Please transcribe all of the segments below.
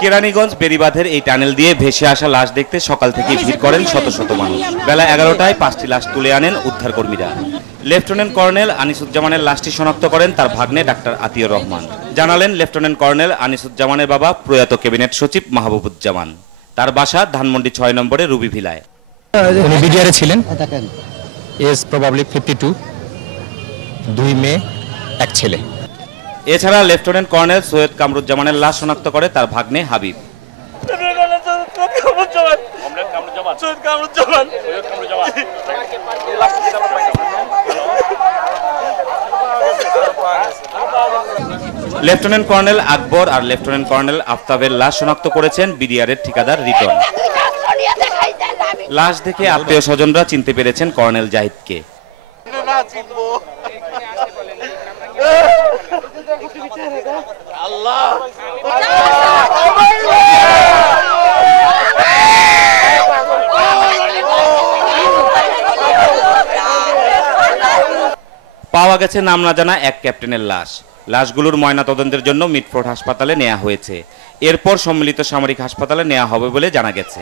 কেরানীগঞ্জ বেড়িবাঁধের এই টানেল দিয়ে ভেসে আসা লাশ দেখতে সকাল থেকে ভিড় করেন শত শত মানুষ। বেলা 11টায় 5টি লাশ তুলে আনেন উদ্ধারকর্মীরা। লেফটেন্যান্ট কর্নেল আনিসুজ্জামানের লাশটি শনাক্ত করেন তার ভাগ্নে ডাক্তার আতিউর রহমান। জানালেন লেফটেন্যান্ট কর্নেল আনিসুজ্জামানের বাবা প্রয়াত ক্যাবিনেট সচিব মাহবুবুজ্জামান। তার বাসা ধানমন্ডি 6 নম্বরে রুবি ভিলায়। উনি বিডিআরে ছিলেন। এজ প্রবাবলি 52, 2 মেয়ে, 1 ছেলে। এছাড়া লেফটেন্যান্ট কর্নেল সৈয়দ কামরুজ্জামানের লাশ শনাক্ত করে তার ভাগ্নে হাবিব। লেফটেন্যান্ট কর্নেল আকবর আর লেফটেন্যান্ট কর্নেল আফতাবের লাশ শনাক্ত করেছেন বিডিআরের ঠিকাদার রিটন। লাশ দেখে আত্মীয় স্বজনরা চিনতে পেরেছেন কর্নেল জাহিদকে। পাওয়া গেছে নাম না জানা এক ক্যাপ্টেনের লাশ। লাশগুলোর ময়নাতদন্তের জন্য মিটফোর্ড হাসপাতালে নেওয়া হয়েছে। এরপর সম্মিলিত সামরিক হাসপাতালে নেওয়া হবে বলে জানা গেছে।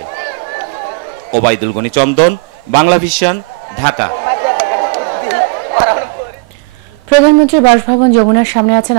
ওবায়দুল গনি চন্দন, বাংলা ভিশন, ঢাকা। প্রধানমন্ত্রীর বাসভবন যমুনার সামনে আছেন